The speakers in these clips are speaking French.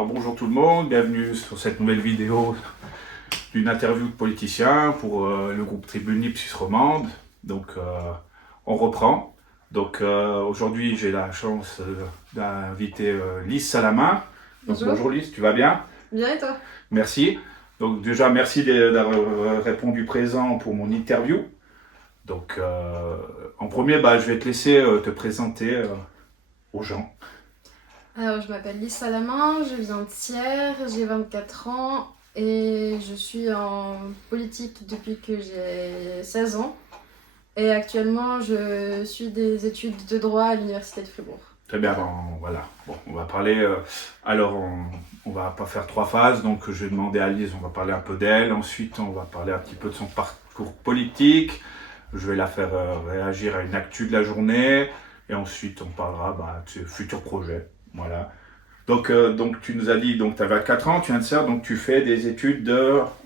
Alors bonjour tout le monde, bienvenue sur cette nouvelle vidéo d'une interview de politicien pour le groupe Tribune Libre Suisse Romande. Donc on reprend. Donc aujourd'hui j'ai la chance d'inviter Lise Salamin. Donc, bonjour Lise, tu vas bien? Bien et toi? Merci. Donc déjà merci d'avoir répondu présent pour mon interview. Donc en premier je vais te laisser te présenter aux gens. Alors, je m'appelle Lise Salamin, je viens de Sierre, j'ai 24 ans et je suis en politique depuis que j'ai 16 ans. Et actuellement, je suis des études de droit à l'Université de Fribourg. Très bien, voilà. Bon, on va parler. Alors, on va pas faire trois phases. Donc, je vais demander à Lise, on va parler un peu d'elle. Ensuite, on va parler un petit peu de son parcours politique. Je vais la faire réagir à une actu de la journée. Et ensuite, on parlera de ses futurs projets. Voilà. Donc, tu nous as dit, donc tu as 24 ans, tu viens de Serres, donc tu fais des études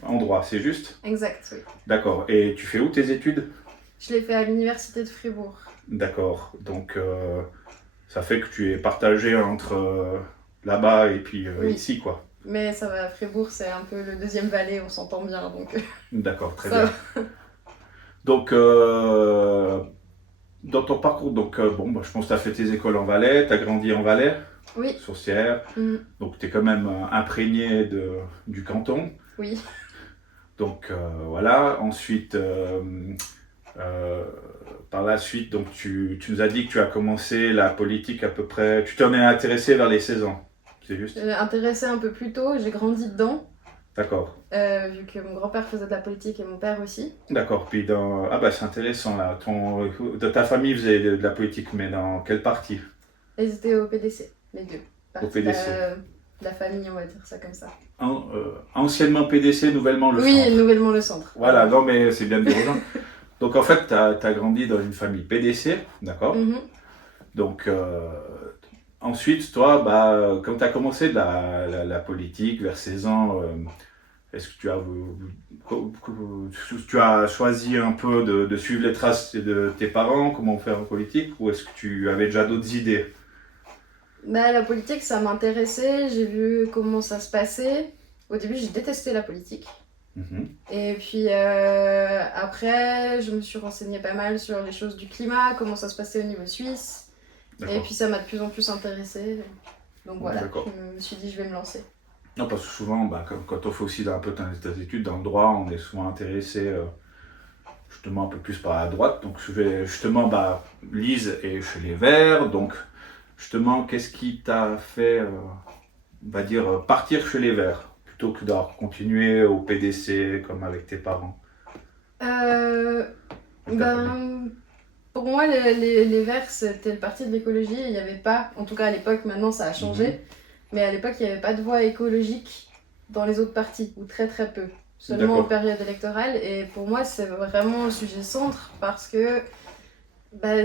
en droit, c'est juste? Exact, oui. D'accord. Et tu fais où tes études? Je l'ai fait à l'Université de Fribourg. D'accord. Donc, ça fait que tu es partagé entre là-bas et puis Oui. ici, quoi. Mais ça va, Fribourg, c'est un peu le deuxième Valais, on s'entend bien, donc... D'accord, très ça bien. Donc, dans ton parcours, donc, je pense que tu as fait tes écoles en Valais, tu as grandi en Valais, Oui. sur Sierre. Donc, tu es quand même imprégné du canton. Oui. Donc, voilà. Ensuite, par la suite, donc, tu nous as dit que tu as commencé la politique à peu près... Tu t'en es intéressé vers les 16 ans, c'est juste? J'ai intéressé un peu plus tôt, j'ai grandi dedans. D'accord. Vu que mon grand-père faisait de la politique et mon père aussi. D'accord. Puis c'est intéressant là. De ta famille faisait de la politique, mais dans quel parti? Ils étaient au PDC, les deux. Au PDC. De la famille, on va dire ça comme ça. Anciennement PDC, nouvellement le centre. Oui, nouvellement le centre. Voilà, non mais c'est bien de dire aux gens. Donc en fait, tu as grandi dans une famille PDC, d'accord? Donc ensuite, toi, quand tu as commencé de la politique vers 16 ans, est-ce que tu as choisi un peu de suivre les traces de tes parents, comment faire en politique, ou est-ce que tu avais déjà d'autres idées? La politique, ça m'intéressait, j'ai vu comment ça se passait. Au début, j'ai détesté la politique. Et puis après, je me suis renseignée pas mal sur les choses du climat, comment ça se passait au niveau suisse. Et puis ça m'a de plus en plus intéressée. Donc voilà, je me suis dit je vais me lancer. Non, parce que souvent, quand on fait aussi un peu tes études dans le droit, on est souvent intéressé justement un peu plus par la droite. Donc je vais justement, Lise est chez les Verts, donc justement, qu'est-ce qui t'a fait, on va dire, partir chez les Verts plutôt que de continuer au PDC comme avec tes parents? Pour moi, les Verts, c'était le parti de l'écologie. Il n'y avait pas, en tout cas à l'époque, maintenant ça a changé, mais à l'époque, il n'y avait pas de voix écologique dans les autres partis, ou très très peu, seulement en période électorale. Et pour moi, c'est vraiment un sujet centre parce que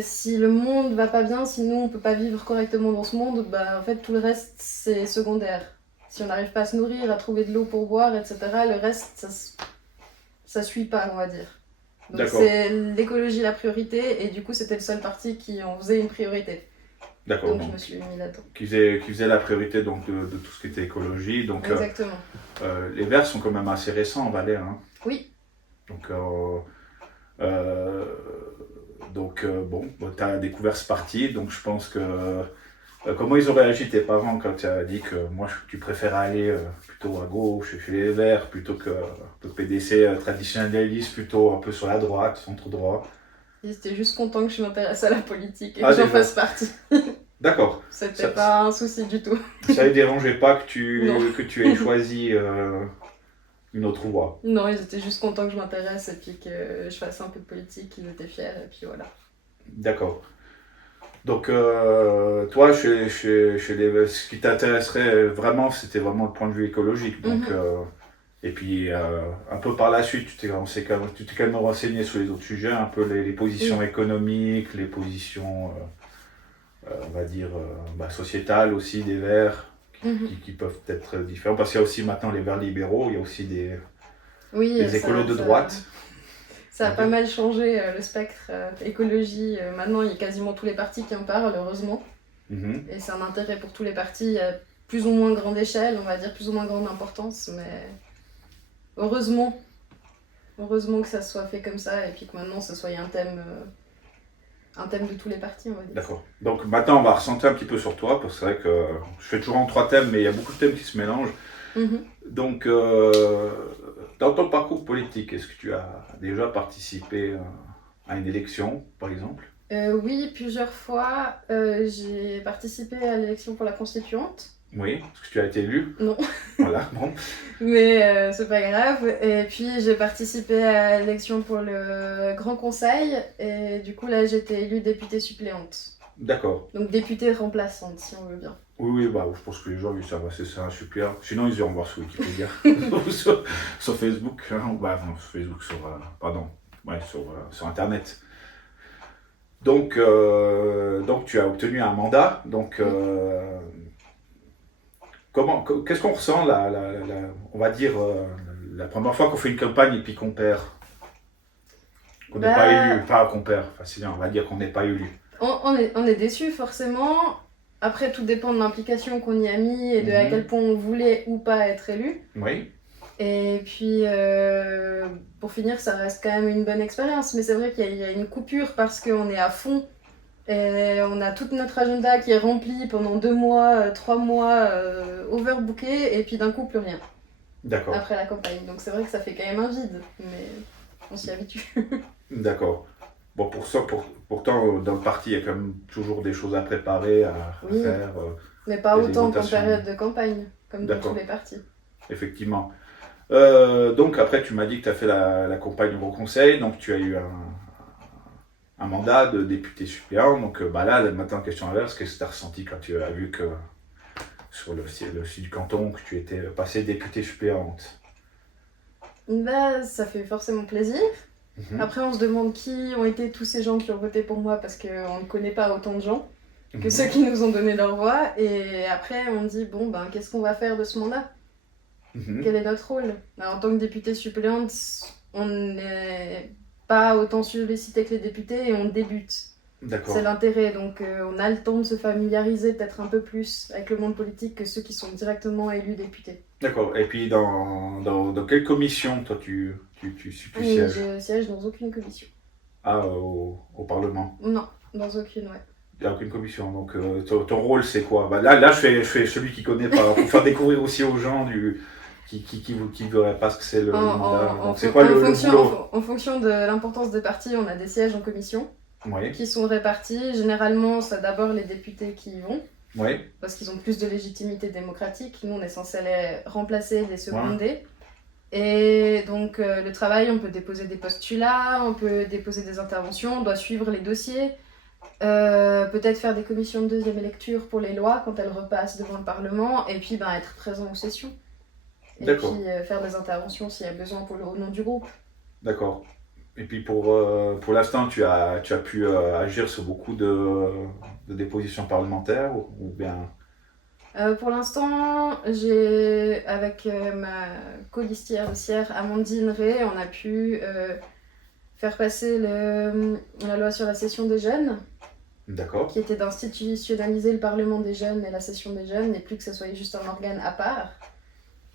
si le monde va pas bien, si nous on peut pas vivre correctement dans ce monde, en fait tout le reste c'est secondaire. Si on n'arrive pas à se nourrir, à trouver de l'eau pour boire, etc., le reste ça suit pas, on va dire. Donc c'est l'écologie la priorité, et du coup c'était le seul parti qui en faisait une priorité. D'accord. Donc je me suis mis là-dedans. Qui faisait la priorité donc, de tout ce qui était écologie. Donc, exactement. Les Verts sont quand même assez récents en Valais. Hein. Oui. Donc, tu as découvert ce parti, donc je pense que... comment ils ont réagi tes parents quand tu as dit que tu préfères aller plutôt à gauche, chez les Verts, plutôt que le PDC traditionnaliste, plutôt un peu sur la droite, centre-droit? Ils étaient juste contents que je m'intéresse à la politique et que j'en fasse partie. D'accord. C'était pas un souci du tout. Ça ne dérangeait pas que tu aies choisi une autre voie? Non, ils étaient juste contents que je m'intéresse et puis que je fasse un peu de politique, ils étaient fiers et puis voilà. D'accord. Donc toi, ce qui t'intéresserait vraiment, c'était vraiment le point de vue écologique. Donc, et puis un peu par la suite, tu t'es quand même renseigné sur les autres sujets, un peu les positions économiques, les positions, on va dire, sociétales aussi des Verts, qui peuvent être différents. Parce qu'il y a aussi maintenant les Verts libéraux, il y a aussi des écolos de droite. Ça a pas mal changé le spectre écologie. Maintenant, il y a quasiment tous les partis qui en parlent, heureusement. Et c'est un intérêt pour tous les partis. Il y a plus ou moins grande échelle, on va dire plus ou moins grande importance, mais heureusement que ça soit fait comme ça et puis que maintenant ce soit un thème de tous les partis, on va dire. D'accord. Donc maintenant, on va recentrer un petit peu sur toi, parce que c'est vrai que je fais toujours en 3 thèmes, mais il y a beaucoup de thèmes qui se mélangent. Donc, dans ton parcours politique, est-ce que tu as déjà participé à une élection, par exemple? Oui, plusieurs fois, j'ai participé à l'élection pour la constituante. Oui, est-ce que tu as été élu? Non. Voilà, bon. Mais c'est pas grave. Et puis j'ai participé à l'élection pour le Grand Conseil. Et du coup, là, j'étais élue députée suppléante. D'accord. Donc députée remplaçante, si on veut bien. Oui, bah, je pense que les gens, ils savent assez ça, un suppléant. Sinon, ils iront voir sur Wikipédia, sur Facebook, hein, bah, non, sur Facebook, pardon, ouais, sur Internet. Donc, tu as obtenu un mandat. Donc, qu'est-ce qu'on ressent, on va dire, la première fois qu'on fait une campagne et puis qu'on perd? Qu'on n'est pas élu, pas qu'on perd, on va dire qu'on n'est pas élu. On est déçu forcément. Après, tout dépend de l'implication qu'on y a mis et de à quel point on voulait ou pas être élu. Oui. Et puis, pour finir, ça reste quand même une bonne expérience. Mais c'est vrai qu'il y a une coupure parce qu'on est à fond. Et on a tout notre agenda qui est rempli pendant 2 mois, 3 mois, overbooké. Et puis d'un coup, plus rien. D'accord. Après la campagne. Donc c'est vrai que ça fait quand même un vide. Mais on s'y habitue. D'accord. Bon, pourtant, dans le parti, il y a quand même toujours des choses à préparer, à faire. Mais pas autant qu'en période de campagne, comme dans tous les partis. Effectivement. Donc après, tu m'as dit que tu as fait la campagne au Grand Conseil, donc tu as eu un mandat de député suppléant. Donc là, maintenant, question inverse, qu'est-ce que tu as ressenti quand tu as vu que sur le site du canton, que tu étais passée députée suppléante? Ça fait forcément plaisir. Après, on se demande qui ont été tous ces gens qui ont voté pour moi parce qu'on ne connaît pas autant de gens que ceux qui nous ont donné leur voix. Et après, on dit, bon, qu'est-ce qu'on va faire de ce mandat? Quel est notre rôle? En tant que députée suppléante, on n'est pas autant sollicité que les députés et on débute. D'accord. C'est l'intérêt. Donc, on a le temps de se familiariser peut-être un peu plus avec le monde politique que ceux qui sont directement élus députés. D'accord. Et puis, dans quelle commission, toi, tu sièges? Je siège dans aucune commission. Ah, au Parlement? Non, dans aucune, ouais. Il n'y a aucune commission. Donc, ton rôle, c'est quoi? Là, je fais celui qui connaît pas, pour faire découvrir aussi aux gens qui ne verraient pas ce que c'est le mandat. C'est quoi le boulot? En fonction de l'importance des partis, on a des sièges en commission qui sont répartis. Généralement, c'est d'abord les députés qui y vont. Oui. Parce qu'ils ont plus de légitimité démocratique. Nous, on est censé les remplacer, les seconder. Et donc, le travail, on peut déposer des postulats, on peut déposer des interventions, on doit suivre les dossiers, peut-être faire des commissions de deuxième lecture pour les lois quand elles repassent devant le Parlement, et puis être présent aux sessions. Et puis faire des interventions s'il y a besoin au nom du groupe. D'accord. Et puis pour l'instant, tu as pu agir sur beaucoup de dépositions parlementaires ou bien... Pour l'instant, avec ma colistière Amandine Ray, on a pu faire passer la loi sur la session des jeunes. D'accord. Qui était d'institutionnaliser le Parlement des jeunes et la session des jeunes, et plus que ce soit juste un organe à part,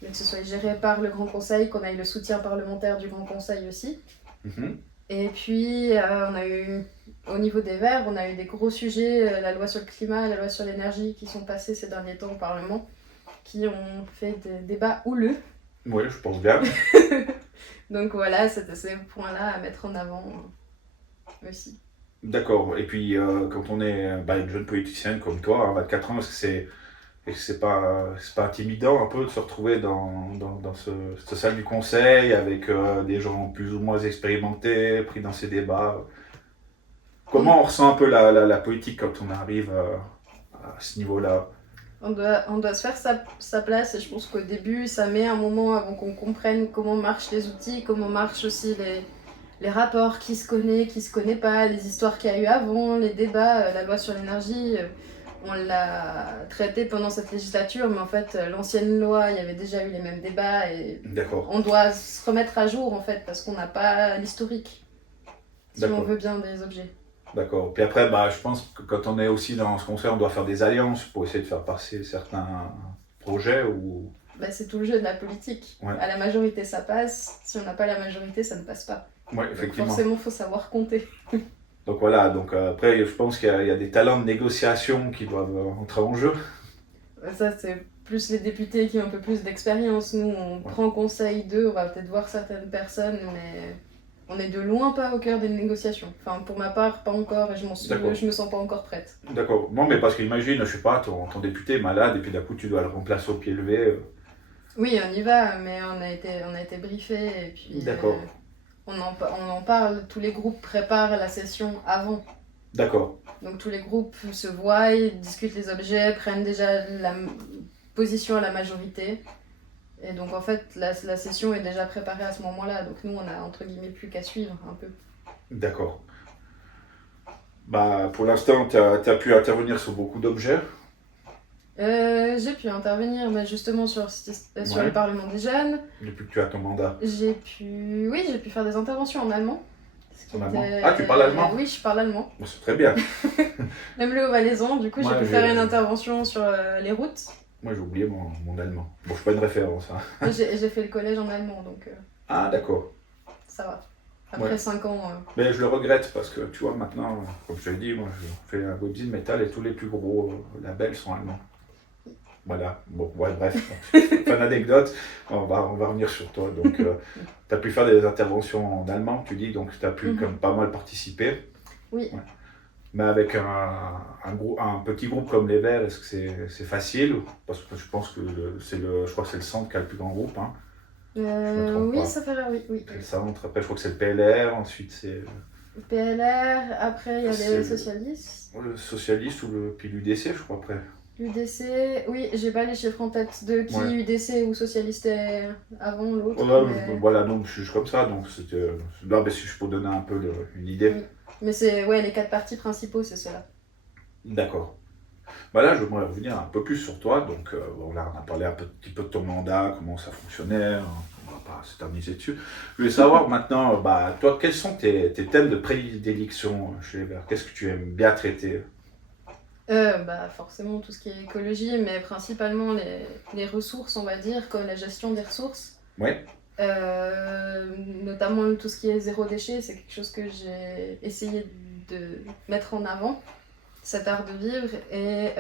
mais que ce soit géré par le Grand Conseil, qu'on ait le soutien parlementaire du Grand Conseil aussi. Et puis, on a eu, au niveau des Verts, on a eu des gros sujets, la loi sur le climat, la loi sur l'énergie, qui sont passés ces derniers temps au Parlement, qui ont fait des débats houleux. Oui, je pense bien. Donc voilà, c'était ces points-là à mettre en avant aussi. D'accord. Et puis, quand on est une jeune politicienne comme toi, à 24 ans, est-ce que c'est pas intimidant un peu de se retrouver dans cette salle du conseil avec des gens plus ou moins expérimentés, pris dans ces débats? Comment on ressent un peu la politique quand on arrive à ce niveau-là? On doit se faire sa place, et je pense qu'au début, ça met un moment avant qu'on comprenne comment marchent les outils, comment marchent aussi les rapports, qui se connaît pas, les histoires qu'il y a eu avant, les débats, la loi sur l'énergie. On l'a traité pendant cette législature, mais en fait, l'ancienne loi, il y avait déjà eu les mêmes débats et on doit se remettre à jour en fait, parce qu'on n'a pas l'historique, si on veut bien des objets. D'accord. Puis après, je pense que quand on est aussi dans ce conseil, on doit faire des alliances pour essayer de faire passer certains projet ou... Bah, c'est tout le jeu de la politique. Ouais. À la majorité, ça passe. Si on n'a pas la majorité, ça ne passe pas. Ouais, Donc effectivement. forcément, il faut savoir compter. Donc voilà, donc après, je pense qu'il y a des talents de négociation qui doivent entrer en jeu. Ça, c'est plus les députés qui ont un peu plus d'expérience. Nous, on prend conseil d'eux, on va peut-être voir certaines personnes, mais on est de loin pas au cœur des négociations. Enfin, pour ma part, pas encore, et je me sens pas encore prête. D'accord. Non, mais parce qu'imagine, je sais pas, ton député est malade et puis d'un coup tu dois le remplacer au pied levé. Oui, on y va, mais on a été briefé et puis D'accord. on en parle. Tous les groupes préparent la session avant. D'accord. Donc tous les groupes se voient, ils discutent les objets, prennent déjà la position à la majorité. Et donc en fait, la session est déjà préparée à ce moment-là. Donc nous, on a entre guillemets plus qu'à suivre un peu. D'accord. Bah, pour l'instant, tu as pu intervenir sur beaucoup d'objets. J'ai pu intervenir mais justement sur Ouais. le Parlement des jeunes. Depuis que tu as ton mandat. J'ai pu faire des interventions en allemand. En allemand. Ah, tu parles allemand? Oui, je parle allemand. Bon, c'est très bien. Même le Haut-Valaisan, du coup, Ouais, j'ai pu faire une intervention sur les routes. Moi, j'ai oublié mon allemand. Bon, je suis pas une référence. Hein. J'ai fait le collège en allemand, donc Ah, d'accord. ça va. Après Ouais. 5 ans. Mais je le regrette parce que, tu vois, maintenant, comme je t'ai dit, moi, je fais un webzine métal et tous les plus gros labels sont allemands. Voilà. Bon, ouais, bref. Fin d'anecdote. On va revenir sur toi. Donc, tu as pu faire des interventions en allemand, tu dis, donc tu as pu comme pas mal participer. Oui. Ouais. Mais avec un petit groupe comme les Verts, est-ce que c'est facile? Parce que je pense que je crois que c'est le centre qui a le plus grand groupe. Hein. me trompe Oui, pas. ça fait oui. C'est le centre. Après, je crois que c'est le PLR. Ensuite, c'est PLR, après il y a les socialistes. le socialiste puis l'UDC, je crois, après. L'UDC, oui, j'ai pas les chiffres en tête de qui Ouais. UDC ou socialiste est avant l'autre. Ouais, voilà, donc je suis comme ça. Donc, c'était. Là, ben, si je peux donner un peu une idée. Oui. Mais c'est les 4 partis principaux, c'est ceux-là. D'accord. Bah là, je voudrais revenir un peu plus sur toi. Donc, là, on a parlé un petit peu de ton mandat, comment ça fonctionnait. On va pas s'éterniser dessus. Je voulais savoir maintenant, bah, toi, quels sont tes thèmes de prédilection chez les Verts? Qu'est-ce que tu aimes bien traiter? Forcément tout ce qui est écologie, mais principalement les ressources, on va dire, comme la gestion des ressources. Oui. Notamment tout ce qui est zéro déchet, c'est quelque chose que j'ai essayé de mettre en avant, cet art de vivre, et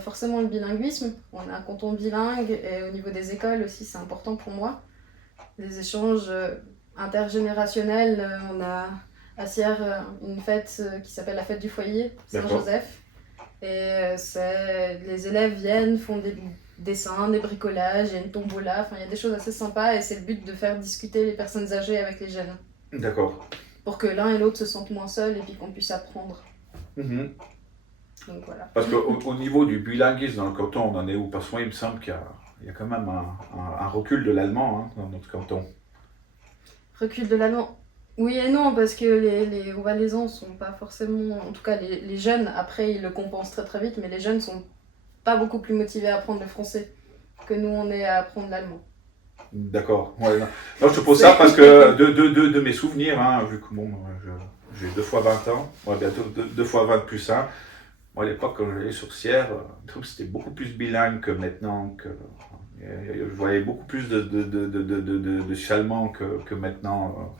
forcément le bilinguisme. On a un canton bilingue, et au niveau des écoles aussi, c'est important pour moi. Les échanges intergénérationnels, on a à Sierre une fête qui s'appelle la fête du foyer, Saint-Joseph. Et les élèves viennent, font des dessins, des bricolages, il y a une tombola, enfin il y a des choses assez sympas et c'est le but de faire discuter les personnes âgées avec les jeunes. D'accord. Pour que l'un et l'autre se sentent moins seuls et puis qu'on puisse apprendre. Donc voilà. Parce qu'au niveau du bilinguisme dans le canton, on en est où? Parce que moi il me semble qu'il y a quand même un recul de l'allemand dans notre canton. Recul de l'allemand? Oui et non, parce que les Haut-Valaisans sont pas forcément... En tout cas, les jeunes, après, ils le compensent très très vite, mais les jeunes sont pas beaucoup plus motivés à apprendre le français que nous, on est à apprendre l'allemand. D'accord. Ouais, non, je te pose ça parce que de mes souvenirs, hein, vu que bon, j'ai 2 fois 20 ans, bientôt 2 fois 20 plus 1. Moi, à l'époque, quand j'allais sur Sierre, c'était beaucoup plus bilingue que maintenant. Je voyais beaucoup plus de allemand que maintenant.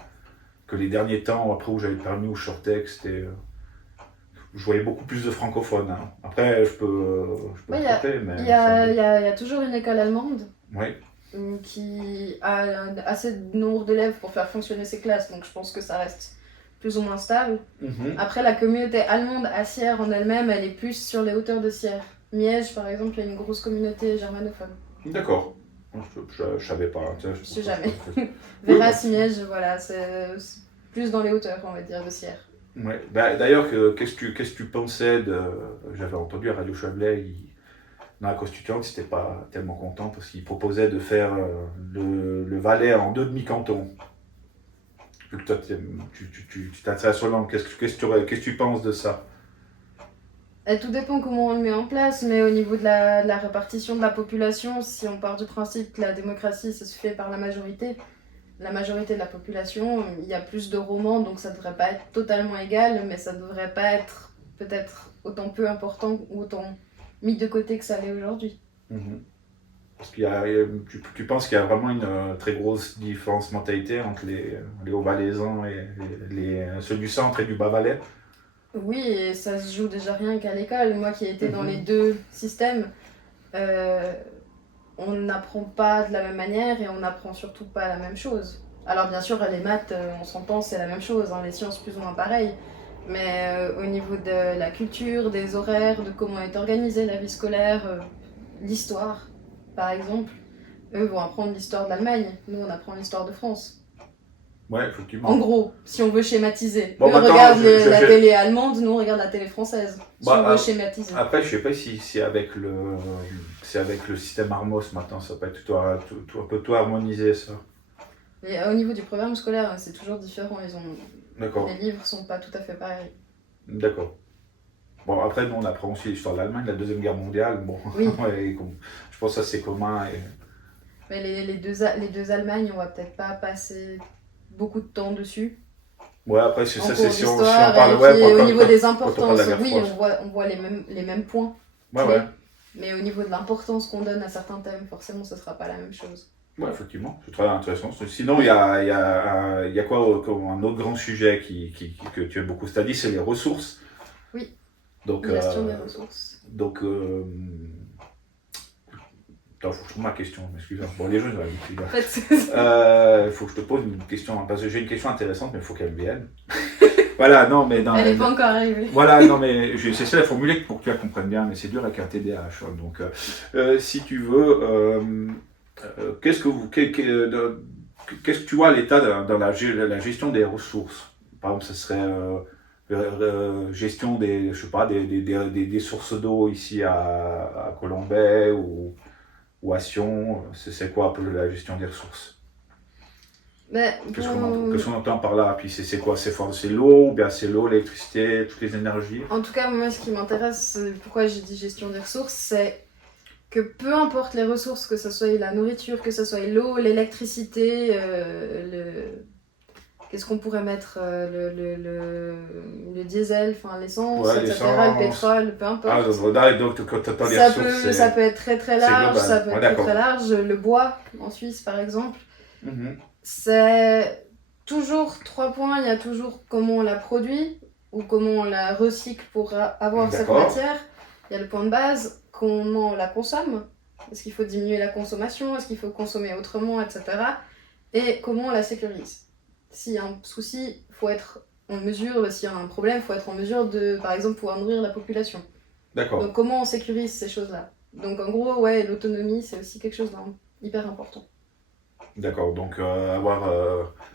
Que les derniers temps, après où j'avais le permis, où je sortais, je voyais beaucoup plus de francophones. Hein. Après, je peux me tromper, mais... Il y a toujours une école allemande qui a assez de nombre d'élèves pour faire fonctionner ses classes, donc je pense que ça reste plus ou moins stable. Après, la communauté allemande à Sierre en elle-même, elle est plus sur les hauteurs de Sierre. Miège, par exemple, il y a une grosse communauté germanophone. D'accord. Je savais pas. Je sais jamais. Véras, Miège, voilà, c'est plus dans les hauteurs, on va dire, de Sierre. Ouais. D'ailleurs, qu'est-ce que tu pensais de... J'avais entendu à Radio Chablais, dans la Constituante, ils n'étaient pas tellement contents parce qu'ils proposaient de faire le Valais en 2 demi-cantons. Vu que toi, tu t'intéresses sur langue, qu'est-ce que tu penses de ça? Et tout dépend comment on le met en place, mais au niveau de la répartition de la population, si on part du principe que la démocratie, ça se fait par la majorité de la population, il y a plus de romans, donc ça devrait pas être totalement égal, mais ça devrait pas être peut-être autant peu important ou autant mis de côté que ça l'est aujourd'hui. Parce tu penses qu'il y a vraiment une très grosse différence de mentalité entre les Hauts-Valaisans et ceux du centre et du Bas-Valais? Oui, et ça se joue déjà rien qu'à l'école. Moi qui étais dans les Mhm. deux systèmes, euh, on n'apprend pas de la même manière et on n'apprend surtout pas la même chose. Alors bien sûr, les maths, on s'entend, c'est la même chose, hein, les sciences plus ou moins pareilles. Mais au niveau de la culture, des horaires, de comment est organisée la vie scolaire, l'histoire, par exemple, eux vont apprendre l'histoire de l'Allemagne, nous on apprend l'histoire de France. Ouais, En effectivement. gros, si on veut schématiser. Bon, Eux maintenant, regardent la télé allemande, nous on regarde la télé française. Si on veut bah, schématiser. après, je sais pas si c'est avec le système Armos maintenant, ça peut être un peu tout harmonisé, ça. Et au niveau du programme scolaire, c'est toujours différent. D'accord, Les livres sont pas tout à fait pareils. d'accord. Bon, après, nous, on apprend aussi l'histoire de l'Allemagne, la Deuxième Guerre mondiale. Bon, Oui, ouais, je pense que ça, c'est commun. mais les deux Allemagnes, on va peut-être pas passer beaucoup de temps dessus Ouais, après, en ça, cours c'est si on d'histoire. parle, Et ouais, puis au niveau des quand on parle de importances, la guerre oui, froide. on voit les mêmes points Ouais, ouais. clés. Mais au niveau de l'importance qu'on donne à certains thèmes, forcément, ce sera pas la même chose. Ouais, effectivement, c'est très intéressant. Sinon, il y a quoi comme un autre grand sujet que tu aimes beaucoup, c'est-à-dire c'est les ressources. Oui, Donc, gestion des ressources. donc attends, faut que je trouve ma question, excuse-moi. Bon, les jeux, j'aurais dit. En fait, Il faut que je te pose une question, parce que j'ai une question intéressante, mais il faut qu'elle vienne. Voilà, non, mais elle n'est pas encore arrivée. voilà, non, mais j'essaie de la formuler pour que tu la comprennes bien, mais c'est dur avec un TDAH. Hein. Donc, si tu veux, qu'est-ce que tu vois à l'état dans la gestion des ressources? Par exemple, ce serait gestion je sais pas, des sources d'eau ici à Colombay ou à Sion. C'est quoi un peu la gestion des ressources? Mais Qu'est-ce qu'on entend par là? Puis c'est quoi? C'est l'eau, ou bien c'est l'eau, l'électricité, toutes les énergies? en tout cas, moi, ce qui m'intéresse, pourquoi j'ai dit gestion des ressources, c'est que peu importe les ressources, que ce soit la nourriture, que ce soit l'eau, l'électricité, qu'est-ce qu'on pourrait mettre, le diesel, enfin l'essence, Ouais, etc., l'essence. le pétrole, peu importe. Ah, donc quand tu entends les Ça ressources, ça peut être très très large, global. ça peut Ouais, être très d'accord. très large. Le bois, en Suisse par exemple, Mhm. c'est toujours 3 points. Il y a toujours comment on la produit ou comment on la recycle pour avoir cette D'accord. matière. Il y a le point de base, comment on la consomme. Est-ce qu'il faut diminuer la consommation? Est-ce qu'il faut consommer autrement, etc. Et comment on la sécurise. S'il y a un souci, il faut être en mesure, s'il y a un problème, il faut être en mesure de, par exemple, pouvoir nourrir la population. D'accord. Donc comment on sécurise ces choses-là? Donc en gros, ouais, l'autonomie, c'est aussi quelque chose d'hyper important. D'accord. Donc avoir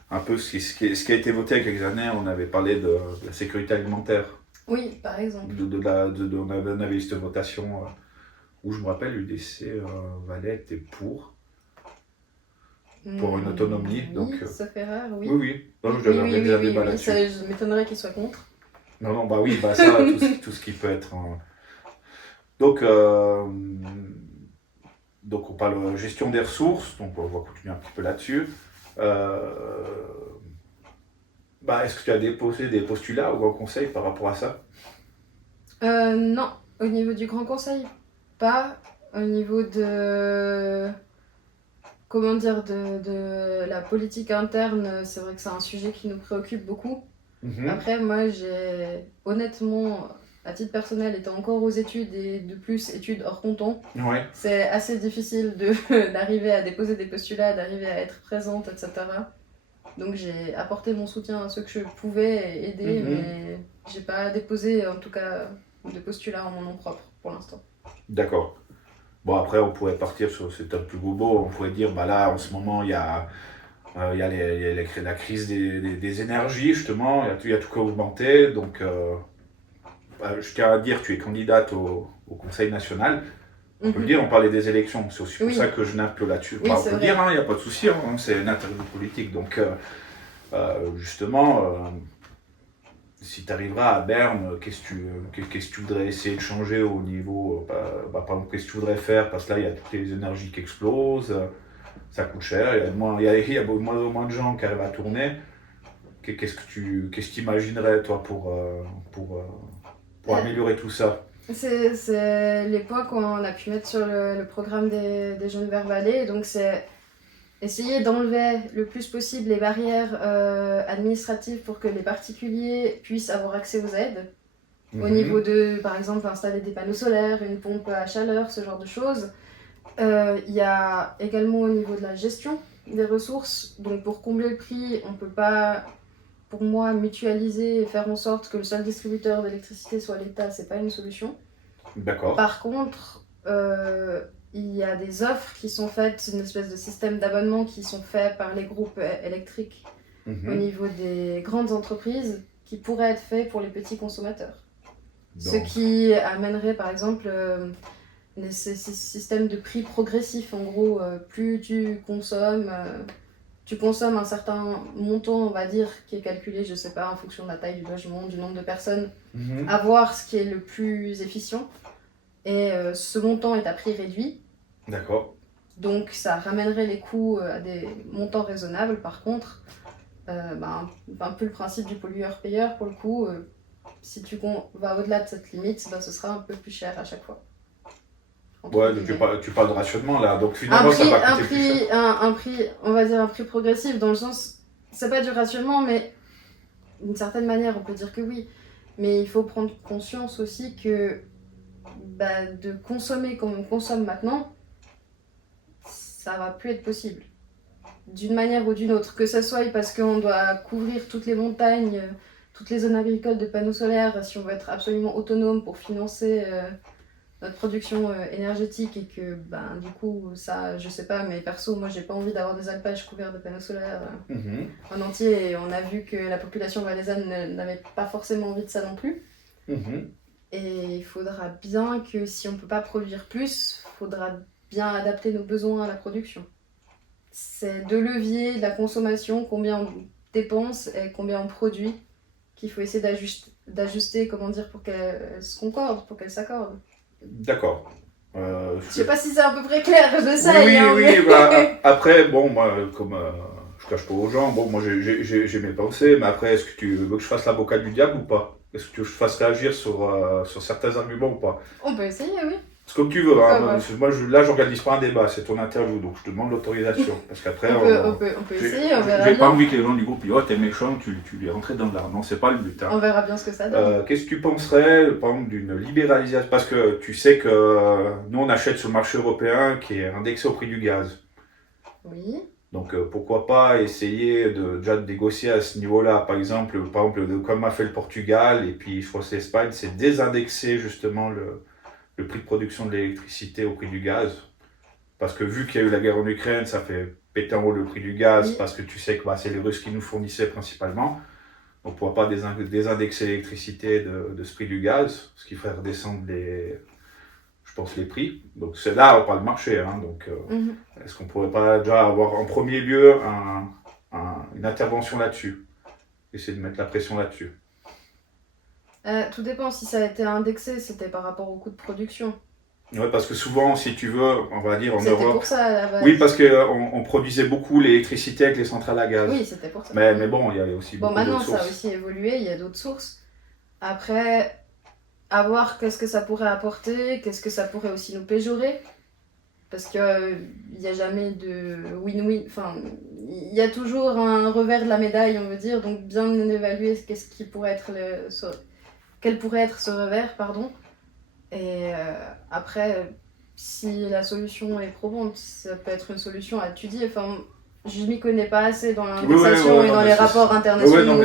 un peu ce qui a été voté il y a quelques années, on avait parlé de la sécurité alimentaire. Oui, par exemple. On avait eu cette votation où je me rappelle l'UDC Valais était pour une autonomie. Oui, Donc, ça fait rare, oui. oui, oui. Non, Oui, je devais oui, organiser un oui, débat oui, là-dessus. ça, je m'étonnerais qu'il soit contre. Non, non, bah oui, bah ça, tout ce qui peut être. Donc, donc, on parle gestion des ressources, donc on va continuer un petit peu là-dessus. Est-ce que tu as déposé des postulats au Grand Conseil par rapport à ça? Non, au niveau du Grand Conseil, pas. Au niveau de... Comment dire, de la politique interne, c'est vrai que c'est un sujet qui nous préoccupe beaucoup. Mhm. Après, moi, j'ai honnêtement, à titre personnel, étant encore aux études et de plus études hors canton, Ouais. c'est assez difficile d'arriver à déposer des postulats, d'arriver à être présente, etc. Donc j'ai apporté mon soutien à ceux que je pouvais et aider, Mhm. mais j'ai pas déposé en tout cas de postulat en mon nom propre pour l'instant. D'accord. Bon, après, on pourrait partir sur c'est un plus bobo. On pourrait dire, bah là, en ce moment, il y a la crise des énergies, justement. Il y a tout qui a augmenté. Donc, je tiens à dire, tu es candidate au Conseil national. On peut le dire, on parlait des élections. C'est aussi pour Oui. ça que je n'appe là-dessus. Oui, on c'est peut le vrai. dire, il n'y a pas de souci. C'est une interview politique. Donc, justement, si tu arriveras à Berne, qu'est-ce que tu voudrais essayer de changer au niveau, par exemple, qu'est-ce que tu voudrais faire? Parce que là, il y a toutes les énergies qui explosent, ça coûte cher, il y a il y a de moins en moins de gens qui arrivent à tourner. Qu'est-ce que tu imaginerais, toi, pour Ouais. améliorer tout ça? C'est les points qu'on a pu mettre sur le programme des jeunes Vert Vallée. Donc, c'est essayer d'enlever le plus possible les barrières administratives pour que les particuliers puissent avoir accès aux aides. Au niveau de, par exemple, installer des panneaux solaires, une pompe à chaleur, ce genre de choses. Il y a également au niveau de la gestion des ressources. Donc pour combler le prix, on ne peut pas, pour moi, mutualiser et faire en sorte que le seul distributeur d'électricité soit l'État, c'est pas une solution. D'accord. Par contre, il y a des offres qui sont faites, une espèce de système d'abonnement qui sont faits par les groupes électriques au niveau des grandes entreprises qui pourraient être faits pour les petits consommateurs. Ce qui amènerait par exemple ces systèmes de prix progressifs. En gros, plus tu consommes un certain montant, on va dire, qui est calculé, je sais pas, en fonction de la taille du logement, du nombre de personnes, à voir ce qui est le plus efficient. Et ce montant est à prix réduit. D'accord. Donc ça ramènerait les coûts à des montants raisonnables. Par contre, un peu le principe du pollueur-payeur pour le coup. Si tu vas au-delà de cette limite, ce sera un peu plus cher à chaque fois. Ouais, donc tu parles de rationnement là, donc finalement ça va coûter plus cher. Un prix, on va dire un prix progressif dans le sens, c'est pas du rationnement, mais d'une certaine manière on peut dire que oui. Mais il faut prendre conscience aussi que de consommer comme on consomme maintenant, ça va plus être possible. D'une manière ou d'une autre, que ce soit parce qu'on doit couvrir toutes les montagnes, toutes les zones agricoles de panneaux solaires, si on veut être absolument autonome pour financer notre production énergétique et que du coup ça, je sais pas, mais perso, moi j'ai pas envie d'avoir des alpages couverts de panneaux solaires en entier, et on a vu que la population valaisanne n'avait pas forcément envie de ça non plus. Et il faudra bien que si on peut pas produire plus, il faudra bien adapter nos besoins à la production. C'est deux leviers de la consommation, combien on dépense et combien on produit, qu'il faut essayer d'ajuster, comment dire, pour qu'elles se concordent, pour qu'elles s'accordent. D'accord. Je sais pas si c'est à peu près clair, je sais. Oui. Après, bon, moi, comme je cache pas aux gens, bon, moi j'ai mes pensées, mais après, est-ce que tu veux que je fasse l'avocat du diable ou pas? Est-ce que tu veux que je fasse réagir sur certains arguments ou pas? On peut essayer, oui. C'est comme tu veux, hein. Moi là j'organise pas un débat, c'est ton interview, donc je te demande l'autorisation. Parce qu'après on peut essayer, on verra bien. J'ai pas envie que les gens du groupe disent oh t'es méchant, tu les rentres dans l'art. Non, c'est pas le but. Hein. On verra bien ce que ça donne. Qu'est-ce que tu penserais, par exemple, d'une libéralisation? Parce que tu sais que nous on achète sur le marché européen qui est indexé au prix du gaz. Oui. Donc pourquoi pas essayer déjà de négocier à ce niveau-là, par exemple comme a fait le Portugal, et puis je crois que c'est l'Espagne, c'est désindexer justement le prix de production de l'électricité au prix du gaz. Parce que vu qu'il y a eu la guerre en Ukraine, ça fait péter en haut le prix du gaz, parce que tu sais que c'est les Russes qui nous fournissaient principalement. On ne pourra pas désindexer l'électricité de ce prix du gaz, ce qui ferait redescendre les prix. Donc c'est là, on parle de marché. Hein, donc est-ce qu'on ne pourrait pas déjà avoir en premier lieu une intervention là-dessus? Essayer de mettre la pression là-dessus. Tout dépend, si ça a été indexé, c'était par rapport au coût de production. Oui, parce que souvent, si tu veux, on va dire en Europe... C'était pour ça, à la base. Oui, parce qu'on produisait beaucoup l'électricité avec les centrales à gaz. Oui, c'était pour ça. Mais bon, il y a aussi beaucoup d'autres sources. Bon, maintenant, ça a aussi évolué, il y a d'autres sources. Après, à voir qu'est-ce que ça pourrait apporter, qu'est-ce que ça pourrait aussi nous péjorer. Parce qu'il n'y a jamais de win-win. Enfin, il y a toujours un revers de la médaille, on veut dire. Donc, bien évaluer quel pourrait être ce revers, pardon. Et après, si la solution est probante, ça peut être une solution à étudier. Enfin, je m'y connais pas assez dans l'indexation et dans les rapports internationaux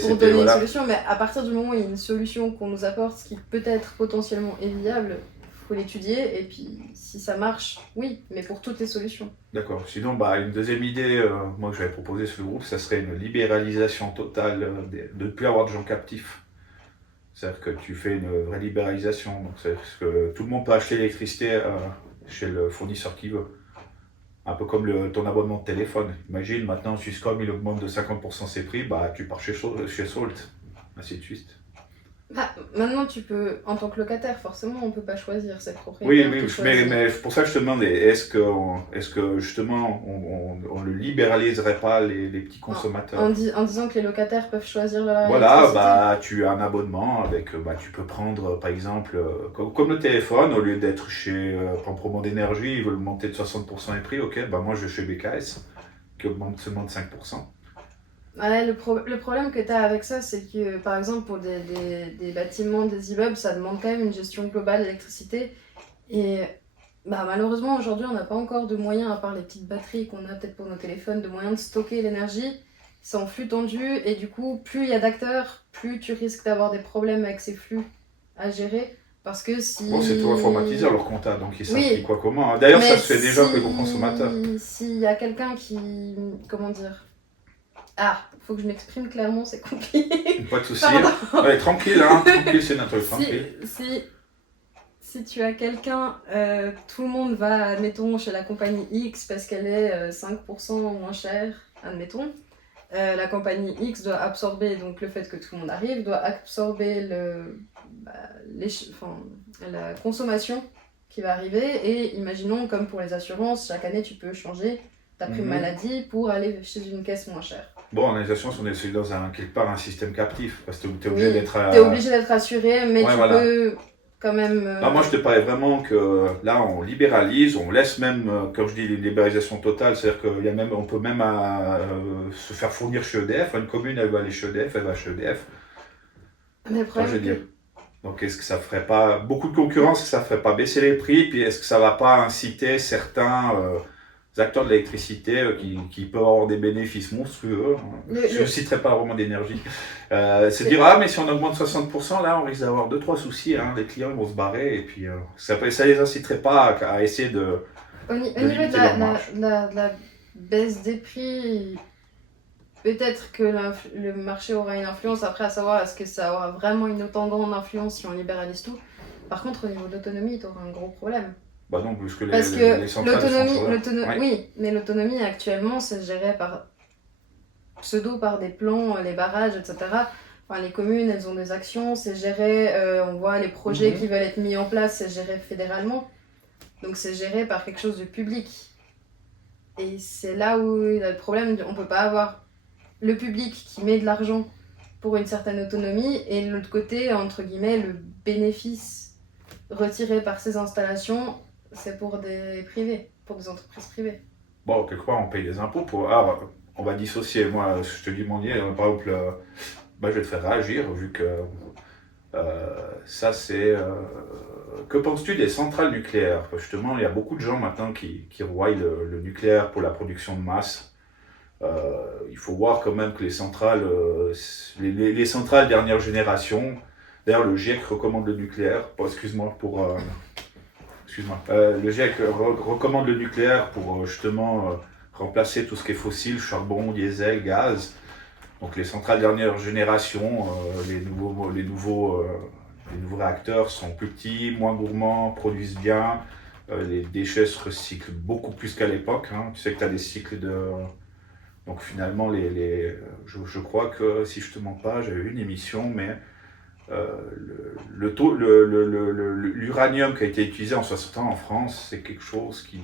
pour donner une solution. Mais à partir du moment où il y a une solution qu'on nous apporte, ce qui peut-être potentiellement est viable, il faut l'étudier. Et puis, si ça marche, oui, mais pour toutes les solutions. D'accord. Sinon, une deuxième idée, moi que j'avais proposé sur le groupe, ça serait une libéralisation totale de ne plus avoir de gens captifs. C'est-à-dire que tu fais une vraie libéralisation. Donc c'est-à-dire que tout le monde peut acheter l'électricité chez le fournisseur qui veut. Un peu comme ton abonnement de téléphone. Imagine, maintenant, Swisscom, il augmente de 50% ses prix, tu pars chez Salt, ainsi de suite. Bah, maintenant, tu peux, en tant que locataire, forcément, on peut pas choisir, c'est le Oui, propriétaire oui, qui mais, choisit. mais pour ça que je te demandais, est-ce que justement on ne libéraliserait pas les petits consommateurs? En disant que les locataires peuvent choisir leur Voilà, électricité. bah tu as un abonnement avec, bah tu peux prendre par exemple, comme le téléphone, au lieu d'être chez Promo d'énergie, ils veulent monter de 60% les prix, ok, bah moi je vais chez BKS, qui augmente seulement de 5%. Ouais, le problème que tu as avec ça, c'est que, par exemple, pour des bâtiments, des immeubles, ça demande quand même une gestion globale de l'électricité. Et bah, malheureusement, aujourd'hui, on n'a pas encore de moyens, à part les petites batteries qu'on a peut-être pour nos téléphones, de moyens de stocker l'énergie. C'est en flux tendu, et du coup, plus il y a d'acteurs, plus tu risques d'avoir des problèmes avec ces flux à gérer. Parce que Bon, c'est tout informatisé si... leur compta, donc ils savent qui, Oui, quoi, comment. D'ailleurs, ça mais se fait déjà pour les gros consommateurs. s'il y a quelqu'un qui... Comment dire? Ah, faut que je m'exprime clairement, c'est compliqué. Pas de souci. Pardon. Ouais, tranquille, hein, tranquille, c'est notre Si, tranquille. si, si tu as quelqu'un, tout le monde va, admettons, chez la compagnie X parce qu'elle est 5% moins chère, admettons. La compagnie X doit absorber, donc le fait que tout le monde arrive, doit absorber bah, enfin, la consommation qui va arriver. Et imaginons, comme pour les assurances, chaque année tu peux changer ta prime maladie pour aller chez une caisse moins chère. Bon, en organisation, on est dans quelque part un système captif, parce que tu es obligé Oui, d'être... t'es obligé d'être assuré, mais Ouais, tu voilà. peux quand même... Là, moi, je te parlais vraiment que là, on libéralise, on laisse même, comme je dis, une libéralisation totale, c'est-à-dire qu'on peut même se faire fournir chez EDF. Une commune, elle va aller chez EDF, elle va chez EDF. Mais le Enfin, je veux problème dire. que... Donc, est-ce que ça ferait pas beaucoup de concurrence, est-ce que ça ferait pas baisser les prix, puis est-ce que ça va pas inciter certains acteurs de l'électricité qui peuvent avoir des bénéfices monstrueux, hein. Je ne citerai pas vraiment d'énergie. Se dire, ah, mais si on augmente 60%, là, on risque d'avoir 2-3 soucis, hein. Les clients vont se barrer, et puis ça les inciterait pas à essayer Au niveau de limiter leur marge. de la baisse des prix, peut-être que le marché aura une influence. Après, à savoir, est-ce que ça aura vraiment une autant grande influence si on libéralise tout? Par contre, au niveau d'autonomie, tu auras un gros problème. Bah non, puisque Parce que les centrales sont solaires. Ouais. oui, mais l'autonomie actuellement, c'est géré par par des plans, les barrages, etc. Enfin, les communes, elles ont des actions, c'est géré, on voit les projets qui veulent être mis en place, c'est géré fédéralement. Donc c'est géré par quelque chose de public. Et c'est là où il y a le problème, on peut pas avoir le public qui met de l'argent pour une certaine autonomie et de l'autre côté, entre guillemets, le bénéfice retiré par ces installations, c'est pour des privés, pour des entreprises privées. Bon, quelque part, on paye des impôts pour. Ah, on va dissocier. Moi, je te dis mon idée. Par exemple, bah, je vais te faire réagir, vu que ça, c'est. Que penses-tu des centrales nucléaires? Justement, il y a beaucoup de gens maintenant qui voient le nucléaire pour la production de masse. Il faut voir quand même que les centrales, les centrales dernière génération, d'ailleurs, le GIEC recommande le nucléaire. Excuse-moi pour. Excuse-moi. Le GIEC recommande le nucléaire pour justement remplacer tout ce qui est fossile, charbon, diesel, gaz. Donc les centrales dernière génération, les nouveaux réacteurs sont plus petits, moins gourmands, produisent bien. Les déchets se recyclent beaucoup plus qu'à l'époque, hein. Tu sais que tu as des cycles de... Donc finalement, je crois que, si je ne te mens pas, j'avais vu une émission, mais l'uranium qui a été utilisé en 60 ans en France, c'est quelque chose qui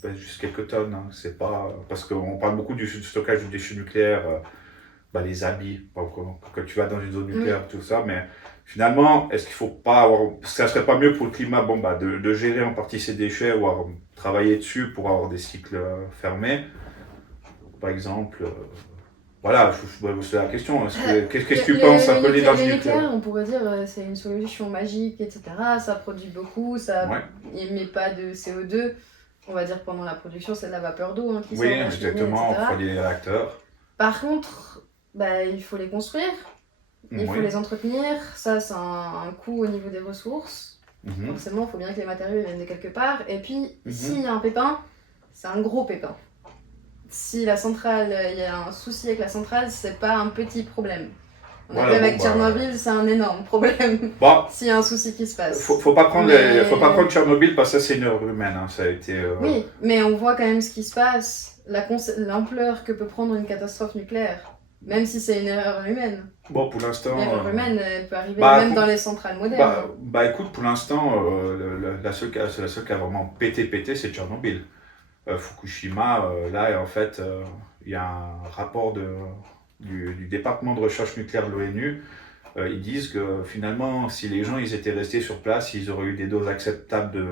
pèse juste quelques tonnes, hein. C'est pas, parce qu'on parle beaucoup du stockage du déchet nucléaire, bah, les habits, quand tu vas dans une zone nucléaire, tout ça, mais finalement, est-ce qu'il faut pas avoir, ça serait pas mieux pour le climat, bon, bah, de gérer en partie ces déchets ou travailler dessus pour avoir des cycles fermés, par exemple. Voilà, c'est la question. Qu'est-ce que tu penses un peu de l'énergie nucléaire? On pourrait dire c'est une solution magique, etc. Ça produit beaucoup, ça émet pas de CO2. On va dire pendant la production, c'est de la vapeur d'eau qui sort de la cheminée, exactement, etc. on fait des réacteurs. Par contre, bah, il faut les construire, il faut les entretenir. Ça, c'est un coût au niveau des ressources. Forcément, il faut bien que les matériaux viennent de quelque part. Et puis, s'il y a un pépin, c'est un gros pépin. Si la centrale, il y a un souci avec la centrale, c'est pas un petit problème. On a vu avec Tchernobyl, c'est un énorme problème. S'il y a un souci qui se passe. Faut pas prendre Tchernobyl parce que ça c'est une erreur humaine, hein. Ça a été. Oui, mais on voit quand même ce qui se passe, l'ampleur que peut prendre une catastrophe nucléaire. Même si c'est une erreur humaine. Bon, pour l'instant... L'erreur humaine, elle peut arriver bah, même dans les centrales modernes. écoute, pour l'instant, c'est la seule qui a vraiment pété, c'est Tchernobyl. Fukushima, là, en fait, il y a un rapport du département de recherche nucléaire de l'ONU. Ils disent que finalement, si les gens ils étaient restés sur place, ils auraient eu des doses acceptables